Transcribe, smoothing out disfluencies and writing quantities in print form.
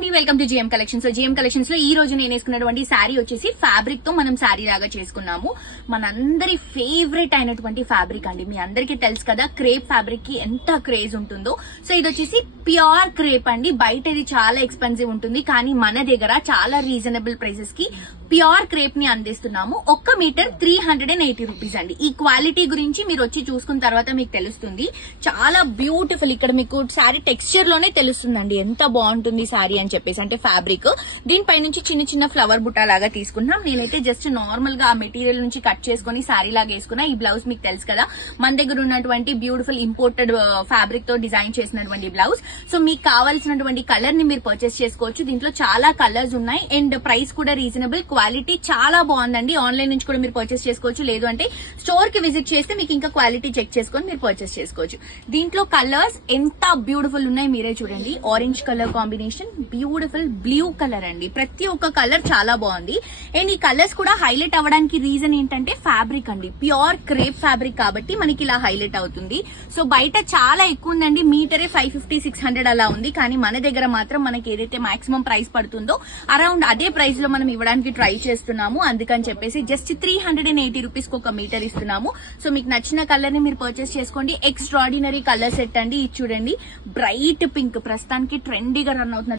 అండి, welcome to GM collections. GM collections లో ఈ రోజు నేను వేసుకున్నటువంటి శారీ వచ్చేసి ఫ్యాబ్రిక్ తో మనం శారీ లాగా చేసుకున్నాము. మనందరి ఫేవరెట్ అయినటువంటి ఫ్యాబ్రిక్ అండి. మీ అందరికీ తెలుసు కదా క్రేప్ ఫ్యాబ్రిక్ కి ఎంత క్రేజ్ ఉంటుందో. సో ఇది వచ్చేసి ప్యూర్ క్రేప్ అండి. బయట ఇది చాలా ఎక్స్పెన్సివ్ ఉంటుంది, కానీ మన దగ్గర చాలా రీజనబుల్ ప్రైసెస్ కి ప్యూర్ క్రేప్ ని అందిస్తున్నాము. 1 మీటర్ 380 రూపీస్ అండి. ఈ క్వాలిటీ గురించి మీరు వచ్చి చూసుకున్న తర్వాత మీకు తెలుస్తుంది. చాలా బ్యూటిఫుల్, ఇక్కడ మీకు శారీ టెక్స్చర్ లోనే తెలుస్తుందండి ఎంత బాగుంటుంది శారీ అని చెప్పేసి. అంటే ఫ్యాబ్రిక్ దీనిపై నుంచి చిన్న చిన్న ఫ్లవర్ బుట్ట లాగా తీసుకున్నాం. నేనైతే జస్ట్ నార్మల్ గా ఆ మెటీరియల్ నుంచి కట్ చేసుకుని శారీ లాగా వేసుకున్నా. ఈ బ్లౌజ్ మీకు తెలుసు కదా, మన దగ్గర ఉన్నటువంటి బ్యూటిఫుల్ ఇంపోర్టెడ్ ఫ్యాబ్రిక్ తో డిజైన్ చేసినటువంటి బ్లౌజ్. సో మీకు కావాల్సినటువంటి కలర్ ని మీరు పర్చేస్ చేసుకోవచ్చు. దీంట్లో చాలా కలర్స్ ఉన్నాయి అండ్ ప్రైస్ కూడా రీజనబుల్. క్వాలిటీ చాలా బాగుందండి. ఆన్లైన్ నుంచి కూడా మీరు పర్చేస్ చేసుకోవచ్చు, లేదు అంటే స్టోర్ కి విజిట్ చేస్తే మీకు ఇంకా క్వాలిటీ చెక్ చేసుకొని మీరు పర్చేస్ చేసుకోవచ్చు. దీంట్లో కలర్స్ ఎంత బ్యూటిఫుల్ ఉన్నాయి మీరే చూడండి. Orange colour combination, beautiful blue colour అండి. ప్రతి ఒక్క కలర్ చాలా బాగుంది. అండ్ ఈ కలర్స్ కూడా హైలైట్ అవ్వడానికి రీజన్ ఏంటంటే ఫ్యాబ్రిక్ అండి. ప్యూర్ క్రేప్ ఫ్యాబ్రిక్ కాబట్టి మనకి ఇలా హైలైట్ అవుతుంది. సో బయట చాలా ఎక్కువ ఉందండి, మీటరే 550-600 అలా ఉంది. కానీ మన దగ్గర మాత్రం మనకి ఏదైతే మాక్సిమం ప్రైస్ పడుతుందో అరౌండ్ అదే ప్రైస్ లో మనం ఇవ్వడానికి ట్రై చేస్తున్నాము. అందుకని చెప్పేసి జస్ట్ 380 రూపీస్ కి 1 మీటర్ ఇస్తున్నాము. సో మీకు నచ్చిన కలర్ ని మీరు పర్చేస్ చేసుకోండి. ఎక్స్ట్రాడినరీ కలర్ సెట్ అండి. ఇది చూడండి, బ్రైట్ పింక్, ప్రస్తుతానికి ట్రెండీగా రన్ అవుతున్న